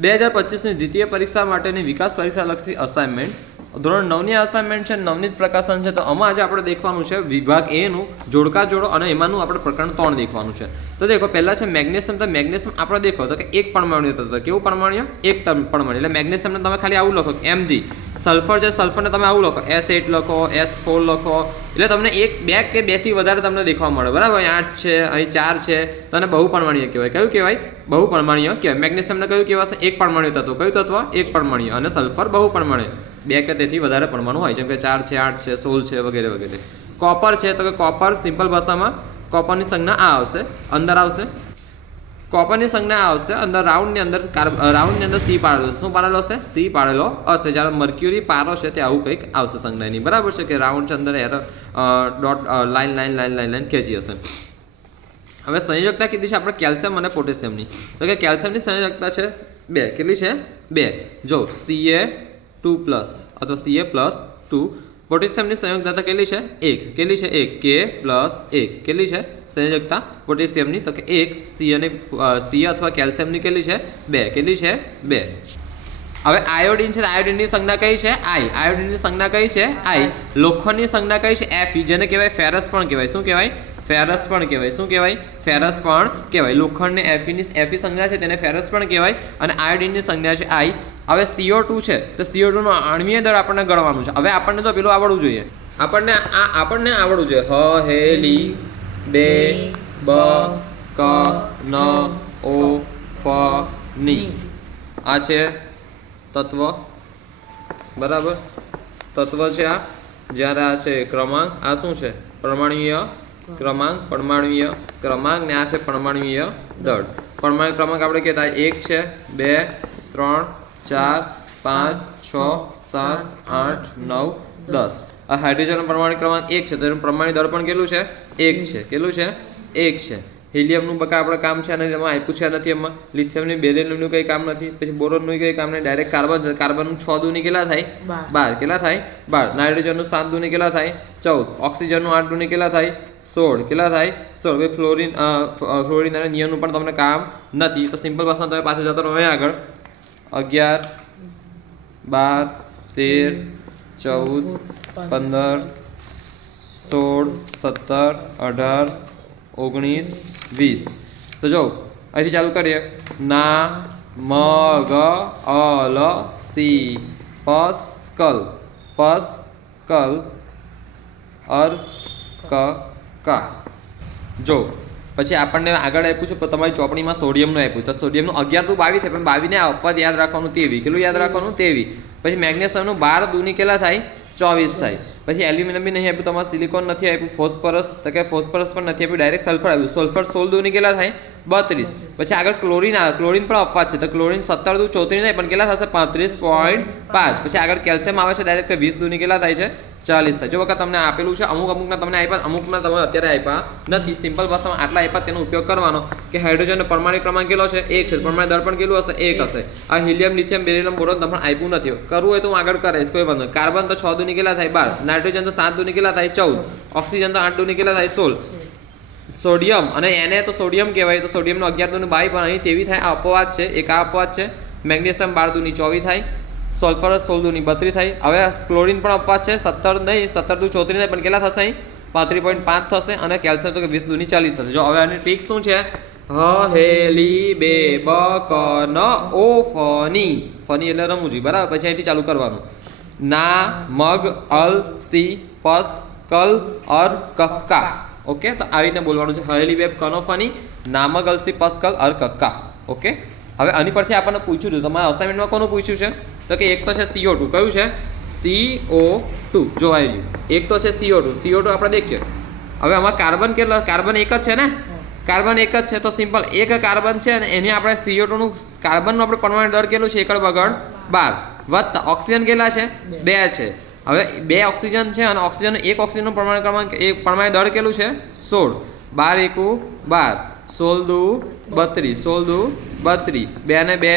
બે હજાર પચીસની દ્વિતીય પરીક્ષા માટેની વિકાસ પરીક્ષા લક્ષી અસાઇનમેન્ટ ધોરણ નવની અસાઇનમેન્ટ છે, નવનીત પ્રકાશન છે. તો આમાં આજે આપણે દેખવાનું છે વિભાગ એનું જોડકા જોડો અને એમાંનું આપણે પ્રકરણ ત્રણ દેખવાનું છે. તો દેખો, પહેલાં છે મેગ્નેશિયમ. તો મેગ્નેશિયમ આપણે દેખો તો કે એક પરમાણુ થતો કેવું પરમાણુ? એક તમ- પરમાણુ. એટલે મેગ્નેશિયમને તમે ખાલી આવું લખો એમજી સલ્ફર છે સલ્ફરને તમે આવું લખો. એસ એટ લખો એસ ફોર લખો. એટલે તમને એક, બે કે બેથી વધારે તમને દેખવા મળે. બરાબર? અહીં આઠ છે, અહીં ચાર છે. તો એને બહુ પરમાણીય કહેવાય. કયું કહેવાય? બહુ પરમાણીય કહેવાય. મેગ્નેશિયમને કયું કહેવાશે? એક પરમાણ્ય તત્વ. કયું તત્વ? એક પરમાણીય. અને સલ્ફર બહુ પરમાણીય. બે કે તેથી વધારે પરમાણુ હોય. જેમ કે ચાર છે, આઠ છે, સોળ છે, વગેરે વગેરે. કોપર છે, તો કે કોપર સિમ્પલ ભાષામાં કોપરની સંજ્ઞા આ આવશે. અંદર આવશે. કોપરની સંજ્ઞા આવશે, અંદર રાઉન્ડની અંદર રાઉન્ડની અંદર સી પાડેલો શું પાડેલો હશે? સી પાડેલો હશે. જ્યારે મર્ક્યુરી પારો છે તે આવું કંઈક આવશે સંજ્ઞાની. બરાબર છે કે રાઉન્ડ છે અંદર air dot line line line line line ખેંચી હશે. હવે સંયોજકતા કીધી છે આપણે કેલ્શિયમ અને પોટેશિયમની. તો કે કેલ્શિયમની સંયોજકતા છે બે. કેટલી છે? બે. જો સીએ ટુ પ્લસ અથવા સીએ પ્લસ ટુ પોટેશિયમની સંયોજકતા કેટલી છે? એક. કેટલી છે? એક. કે પ્લસ એક. કેટલી છે? સંયોજકતા પોટેશિયમની, તો કે એક સી અને સી અથવા કેલ્શિયમની કેટલી છે? બે. કેટલી છે? બે. હવે આયોડિન છે આયોડિનની સંજ્ઞા કઈ છે? આઈ. આયોડિનની સંજ્ઞા કઈ છે? આઈ. લોખંડની સંજ્ઞા કઈ છે? એફી જેને કહેવાય ફેરસ પણ કહેવાય. શું કહેવાય? ફેરસ પણ કહેવાય. શું કહેવાય? ફેરસ પણ કહેવાય. લોખંડને એફીની એફી સંજ્ઞા છે તેને ફેરસ પણ કહેવાય અને આયોડિનની સંજ્ઞા છે આઈ હવે સીઓ ટુ છે. તો સીઓ ટુનો આણ્વીય દળ આપણને ગણવાનું છે. હવે આપણને તો પેલું આવડવું જોઈએ. આપણને આ આપણને આવડવું જોઈએ. હ, હે, લી, બે, બ, ક, ન, ઓ, ફ, ની. આ છે તત્વ. બરાબર? તત્વ છે આ. જ્યારે આ છે ક્રમાંક. આ શું છે? પરમાણુય ક્રમાંક પરમાણુય ક્રમાંક ને આ છે પરમાણુય દળ. પરમાણુ ક્રમાંક આપણે કહેતા એક છે, બે, ત્રણ, ચાર, પાંચ, છ, સાત, આઠ, નવ, દસ. આ હાઇડ્રોજનનો પરમાણુ ક્રમાંક એક છે, તો એનું પરમાણુ દળ પણ કેટલું છે? એક છે. કેટલું છે? એક છે. હિલિયમનું બકા આપણે કામ છે અને એમાં આપ્યું છે નથી એમાં. લિથિયમની બેરિયમનું કંઈ કામ નથી. પછી બોરોનનું કંઈ કામ નહીં. ડાયરેક્ટ કાર્બન કાર્બનનું છ દૂની કેટલા થાય? બાર. કેટલા થાય? બાર. નાઇટ્રોજનનું સાત દૂની કેટલા થાય? ચૌદ. ઓક્સિજનનું આઠ દૂની કેટલા થાય? સોળ. કેટલા થાય? સોળ. હવે ફ્લોરિન ફ્લોરિન અને નિયમનું પણ તમને કામ નથી. તો સિમ્પલ ભાષામાં તમે પાછળ જતો રહો. આગળ. અગિયાર બાર તેર ચૌદ પંદર સોળ સત્તર અઢાર ઓગણીસ, વીસ. તો જો, અહીંથી ચાલુ કરીએ. ના, મ, ગ અલ સી, પસ, કલ. પસ, કલ, અર, ક, કા. જો, પછી આપણને આગળ આપ્યું છે તો તમારી ચોપડીમાં સોડિયમનું આપ્યું. તો સોડિયમનું અગિયાર તો બાવીસ થાય, પણ બાવીને અપવાદ યાદ રાખવાનું તેવી. કેટલું યાદ રાખવાનું? તેવી. પછી મેગ્નેશિયમનું બાર દૂની કેટલા થાય? ચોવીસ થાય. પછી એલ્યુમિનિયમ બી નહીં આપ્યું તમારે સિલિકોન નથી આપ્યું ફોસ્ફરસ તો કે ફોસ્ફરસ પણ નથી આપ્યું ડાયરેક્ટ સલ્ફર આવ્યું સલ્ફર સોળ દુની કેટલા થાય? બત્રીસ. પછી આગળ ક્લોરિન આવે ક્લોરિન પણ અપવાદ છે, તો ક્લોરિન સત્તર દુ ચોત્રીસ થાય પણ કેટલા થશે? પાંત્રીસ પોઈન્ટ પાંચ. પછી આગળ કેલ્શિયમ આવે છે ડાયરેક્ટ વીસ દૂની કેટલા થાય છે? ચાલીસ થાય. જો વખત તમને આપેલું છે, અમુક અમુકના તમને આપ્યા, અમુકના તમે અત્યારે આપ્યા નથી. સિમ્પલ ભાષામાં આટલા આપ્યા, તેનો ઉપયોગ કરવાનો કે હાઇડ્રોજન પરમાણુ ક્રમાંક કેટલો છે? એક છે. પરમાણુ દર્પણ પણ કેટલું હશે? એક હશે. આ હિલિયમ લિથિયમ બેરિયમ બોરોન તમને આપ્યું નથી. કરવું હોય તો હું આગળ કરીશ, કોઈ વાંધો. કાર્બન તો છ દુની કેટલા થાય? બાર. નાઇટ્રોજન તો સાત દુની કેટલા થાય? ચૌદ. ઓક્સિજન તો આઠ દુની કેટલા થાય? સોળ. સોડિયમ. અને એને તો સોડિયમ કહેવાય, તો સોડિયમનો અગિયાર દુની બાવી પણ અહીં તેવી થાય. આ અપવાદ છે, એક આ અપવાદ છે. મેગ્નેશિયમ બાર દુની ચોવીસ થાય. સલ્ફરસ સોળ દુની બત્રી થાય. હવે ક્લોરિન પણ અપવાદ છે, સત્તર નહીં, સત્તર દુ ચોત્રીસ થાય, પણ કેટલા થશે અહીં? પાંત્રીસ પોઈન્ટ પાંચ થશે અને કેલ્શિયમ તો કે વીસ દુની ચાલીસ થશે. જો હવે આની ટ્રીક શું છે? હ હે બે બ ક ન ઓ ફની ફની એટલે રમૂજી બરાબર? પછી અહીંથી ચાલુ કરવાનું. ના, મગ, અલ, સી, પસ, કલ, અર, કક્કા. ઓકે? તો આવી રીતે બોલવાનું છે. હયેલી વેબ કનોફની નામગ અલસી પસ્કલ અર, કક્કા. ઓકે? હવે આની પરથી આપણને પૂછ્યું હતું. તમારા અસાઇનમેન્ટમાં કોનું પૂછ્યું છે? તો કે એક તો છે સીઓ ટુ કયું છે? સીઓ ટુ જો એક તો છે સીઓ ટુ સીઓ ટુ આપણે દેખીએ. હવે આમાં કાર્બન કેટલા? કાર્બન એક જ છે ને? કાર્બન એક જ છે. તો સિમ્પલ. એક કાર્બન છે અને એની આપણે સીઓ ટુનું કાર્બનનું આપણે પરમાણુ દર કેટલું છે? એકડ બગડ બાર. વત્તા ઓક્સિજન કેટલા છે? બે. છે. હવે બે ઓક્સિજન છે અને ઓક્સિજન એક ઓક્સિજનનું પરમાણુ ક્રમાંક એક પરમાણુ દળ કેટલું છે? સોળ. બાર એકુ બાર. સોળ દુ બત્રીસ. સોળ દુ બત્રીસ. બે ને બે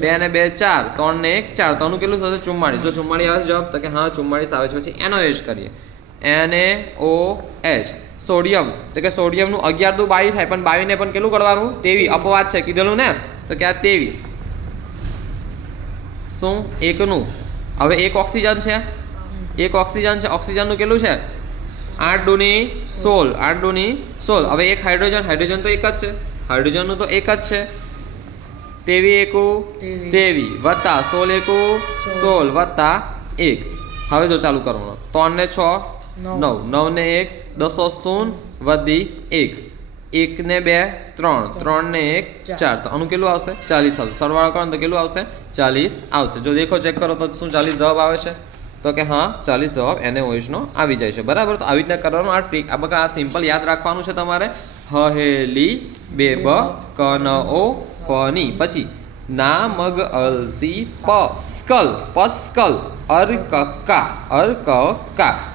બે ને બે ચાર. ત્રણ ને એક ચાર. ત્રણનું કેટલું થશે? ચુમ્માળીસ. જો ચુમ્માળીસ આવે જવાબ તો કે હા ચુમ્માળીસ આવે છે. પછી એનો એચ કરીએ. N A O H sodium. તો કે સોડિયમનું અગિયાર દુ બાવીસ થાય. પણ બાવીને પણ કેટલું કરવાનું? તેવી અપવાદ છે. કીધેલું ને? તો કે આ ત્રેવીસ. શું? એકનું. હવે એક ઓક્સિજન છે? એક ઓક્સિજન છે. ઓક્સિજનનું કેટલું છે? આઠ દુની સોળ. આઠ દુની સોળ. હવે એક હાઇડ્રોજન. હાઇડ્રોજન તો એક જ છે. હાઇડ્રોજનનું તો એક જ છે. તેવી એકુ તેવી. વત્તા સોળ એકુ સોળ. સોળ. વત્તા એક. હવે જો ચાલુ કરવાનો. ત્રણ ને છ નવ. નવ. ને એક દસો શૂન વધી એક. એક ને બે ત્રણ. ત્રણ ને એક ચાર. તો આનું કેટલું આવશે? ચાલીસ આવશે. સરવાળો કરો તો કેટલું આવશે? ચાલીસ આવશે. જો દેખો ચેક કરો તો શું ચાલીસ જવાબ આવે છે? તો કે હા ચાલીસ જવાબ એને ઓઇસનો આવી જાય છે. બરાબર? તો આવી રીતના કરવાનું આ ટ્રીક આ બધા આ સિમ્પલ યાદ રાખવાનું છે તમારે. હહેલી બે બ ક ન ઓ ફની પછી ના મગ અલસી પસ્કલ પસ્કલ અર કા અર ક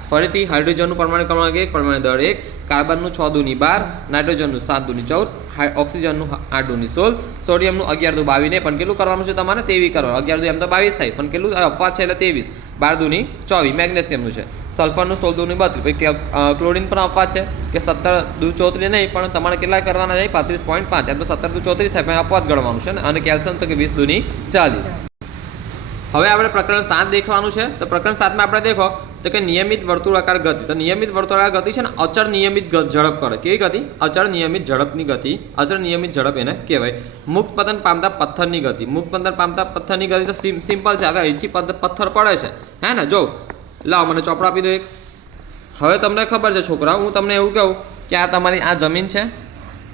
ફરીથી હાઇડ્રોજનનું પરમાણુ ક્રમાંક એક પરમાણુ દળ એક, કાર્બનનું છ દુની બાર, નાઇટ્રોજનનું સાત દુની ચૌદ ઓક્સિજનનું આઠ દૂની સોળ, સોડિયમનું અગિયાર દુ બાવીને, પણ કેટલું કરવાનું છે તમારે? તેવી કરો અગિયાર દુ એમ તો બાવીસ થાય, પણ કેટલું? અફવા છે એટલે ત્રેવીસ બાર દૂની ચોવીસ મેગ્નેશિયમનું છે. સલ્ફરનું સોળ દૂની બત્રીસ. પછી કે, અ, પણ અપવાદ છે. કે સત્તર દૂ ચોત્રીસ નહીં પણ તમારે કેટલા કરવાના છે? પાંત્રીસ પોઈન્ટ પાંચ. તો સત્તર દૂ ચોત્રીસ થાય પણ અપવાદ ગણવાનું છે અને કેલ્શિયમ તો કે વીસ દૂની ચાલીસ. હવે આપણે પ્રકરણ સાત દેખવાનું છે. તો પ્રકરણ સાતમાં આપણે દેખો તો કે નિયમિત વર્તુળાકાર ગતિ. તો નિયમિત વર્તુળાકાર ગતિ છે ને અચળ નિયમિત ઝડપ કરે. કેવી ગતિ? અચળ નિયમિત ઝડપની ગતિ. અચળ નિયમિત ઝડપ એને કહેવાય. મુક્ત પતન પામતા પથ્થરની ગતિ. મુક્ત પતન પામતા પથ્થરની ગતિ તો સિમ્પલ છે. હવે અહીંથી પથ્થર પડે છે. હે ને? જો. લાવો, મને ચોપડા આપી દો એક. હવે તમને ખબર છે, છોકરા, હું તમને એવું કહું કે આ તમારી આ જમીન છે.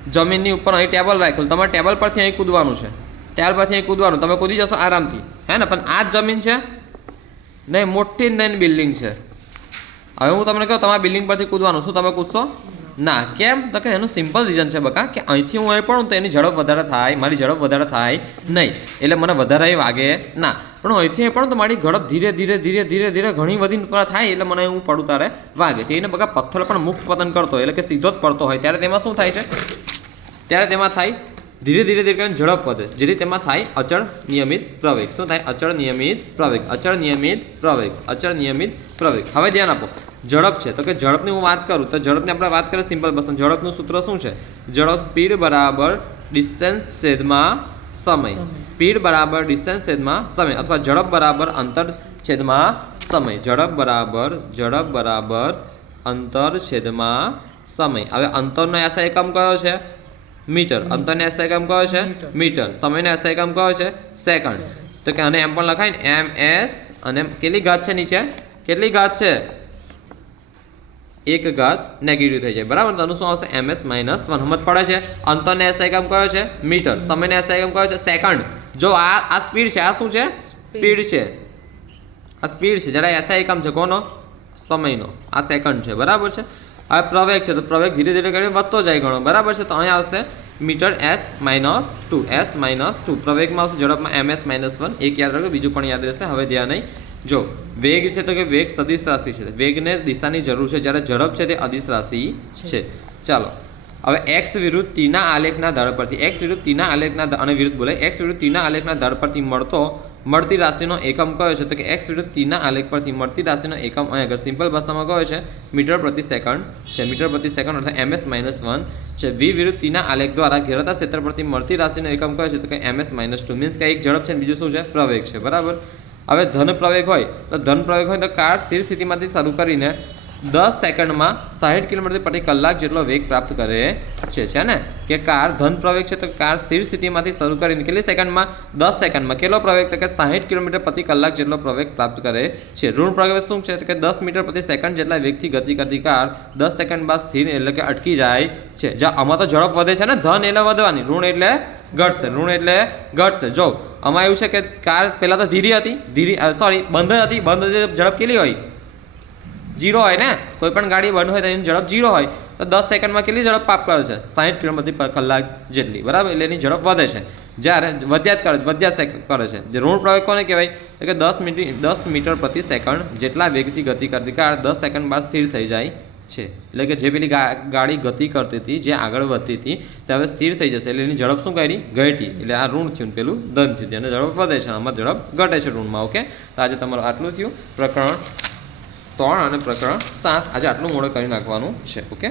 જમીનની ઉપર અહીં ટેબલ રાખેલું. તમારે ટેબલ પરથી અહીં કૂદવાનું છે. ટેબલ પરથી અહીં કૂદવાનું. તમે કૂદી જશો આરામથી. હે ને? પણ આ જ જમીન છે. નહીં, મોટી નહીં બિલ્ડિંગ છે. હવે હું તમને કહું, તમારા બિલ્ડિંગ પરથી કૂદવાનું શું તમે કૂદશો? ના, કેમ? તો કે એનું સિમ્પલ રીઝન છે બકા, કે અહીંથી હું અહીં પડું તો એની ઝડપ વધારે થાય, મારી ઝડપ વધારે થાય નહીં. એટલે મને વધારે વાગે, ના. પણ અહીંથી અહીં પડું તો મારી ઝડપ ધીરે ધીરે ધીરે ધીરે ધીરે ઘણી વધી થાય, એટલે મને હું પડું તારે વાગે. તો એને બકા પથ્થર પણ મુક્ત પતન કરતો એટલે કે સીધો જ પડતો હોય. ત્યારે તેમાં શું થાય છે? ત્યારે તેમાં થાય ધીરે ધીરે ધીરે કરીને ઝડપ વધે. જેથી તેમાં થાય અચળ નિયમિત પ્રવેગ. શું થાય? અચળ નિયમિત પ્રવેગ. અચળ નિયમિત પ્રવેગ. અચળ નિયમિત પ્રવેગ. હવે ધ્યાન આપો. ઝડપ છે. તો કે ઝડપની હું વાત કરું તો ઝડપની આપણે વાત કરીએ સિમ્પલ બસ ઝડપનું સૂત્ર શું છે? ઝડપ સ્પીડ બરાબર ડિસ્ટન્સ છેદમાં સમય. સ્પીડ બરાબર ડિસ્ટન્સ છેદમાં સમય. અથવા ઝડપ બરાબર અંતર છેદમાં સમય. ઝડપ બરાબર ઝડપ બરાબર અંતર છેદમાં સમય. હવે અંતરનો એસા એકમ કયો છે? મીટર. અંતરને એકમ કયો છે? મીટર. સમયને એકમ કયો છે? સેકન્ડ. તો કે આને એમ પણ લખાય ને એમ એસ અને કેટલી ઘાત છે નીચે? કેટલી ઘાત છે? એક ઘાત નેગેટિવ થઈ જાય. બરાબર? તો શું આવશે? એમ એસ માઇનસ વન સમજ પડે છે? અંતરને એકમ કયો છે? મીટર. સમયને એકમ કયો છે? સેકન્ડ. જો આ આ સ્પીડ છે આ શું છે? સ્પીડ છે. આ સ્પીડ છે. જરા એસઆઈ એકમ છે કોનો સમયનો. આ સેકન્ડ છે. બરાબર છે? હવે પ્રવેગ છે તો પ્રવેગ ધીરે ધીરે કરીને વધતો જાય ઘણો. બરાબર છે? તો અહીંયા આવશે meter S minus two S minus two. પ્રવેગમાં આવશે ઝડપમાં એમ એસ માઇનસ વન. એક યાદ રાખો બીજું પણ યાદ રહેશે હવે ધ્યાન નહીં જો વેગ છે તો કે વેગ સદિશ રાશિ છે. વેગને દિશાની જરૂર છે જ્યારે ઝડપ છે તે અદિશ રાશિ છે. ચાલો હવે એક્સ વિરુદ્ધ ટીના આલેખના દળ પરથી એક્સ વિરુદ્ધ ટીના આલેખના અને વિરુદ્ધ બોલે એક્સ વિરુદ્ધ ટીના આલેખના દર પરથી મળતો મળતી રાશિનો એકમ કયો છે? તો કે એક્સ વિરુદ્ધ ટીના આલેખ પરથી મળતી રાશિનો એકમ અહીં આગળ સિમ્પલ ભાષામાં કયો છે? મીટર પ્રતિ સેકન્ડ છે. મીટર પ્રતિ સેકન્ડ અર્થાત એમએસ માઇનસ વન છે. વી વિરુદ્ધ ટીના આલેખ દ્વારા ઘેરાતા ક્ષેત્ર પરથી મળતી રાશિનો એકમ કયો છે? તો કે એમએસ માઇનસ ટુ મીન્સ કે એક ઝડપ છે બીજું શું છે? પ્રવેગ છે. બરાબર? હવે ધન પ્રવેગ હોય, તો ધન પ્રવેગ હોય તો કાર સ્થિર સ્થિતિમાંથી શરૂ કરીને દસ સેકન્ડમાં સાહીઠ કિલોમીટર પ્રતિ કલાક જેટલો વેગ પ્રાપ્ત કરે છે છે ને? કે કાર ધન પ્રવેગ છે તો કાર સ્થિર સ્થિતિમાંથી શરૂ કરીને કેટલી સેકન્ડમાં? દસ સેકન્ડમાં. કેટલો પ્રવેગ તો કે સાહીઠ કિલોમીટર પ્રતિ કલાક જેટલો પ્રવેગ પ્રાપ્ત કરે છે? ઋણ પ્રવેગ શું છે કે દસ મીટર પ્રતિ સેકન્ડ જેટલા વેગથી ગતિ કરતી કાર દસ સેકન્ડ બાદ સ્થિર એટલે કે અટકી જાય છે. જ્યાં આમાં તો ઝડપ વધે છે ને? ધન એટલે વધવાની. ઋણ એટલે ઘટશે. ઋણ એટલે ઘટશે. જો, આમાં એવું છે કે કાર પહેલાં તો ધીરી હતી. ધીરી સોરી બંધ હતી. બંધ હતી ઝડપ કેટલી હોય? જીરો હોય ને? કોઈ પણ ગાડી બંધ હોય તો એની ઝડપ જીરો હોય. તો દસ સેકન્ડમાં કેટલી ઝડપ પાપ કરે છે? સાહીઠ કિલોમીટર પર કલાક જેટલી. બરાબર? એટલે એની ઝડપ વધે છે. જ્યારે વધ્યા જ કરે, વધ્યા કરે છે. જે ઋણ પ્રવેગ કોને કહેવાય? કે દસ મીટર દસ મીટર પ્રતિ સેકન્ડ જેટલા વેગથી ગતિ કરતી કાર દસ સેકન્ડ બાદ સ્થિર થઈ જાય છે. એટલે કે જે પેલી ગાડી ગતિ કરતી હતી, જે આગળ વધતી હતી, તે હવે સ્થિર થઈ જશે. એટલે એની ઝડપ શું કરી? ઘટી. એટલે આ ઋણ થયું પેલું ધન થયું અને ઝડપ વધે છે. આમાં ઝડપ ઘટે છે ઋણમાં. ઓકે? તો આજે તમારું આટલું થયું. પ્રકરણ ત્રણ અને પ્રકરણ સાત. આજે આટલું મોડું કરી નાખવાનું છે ઓકે?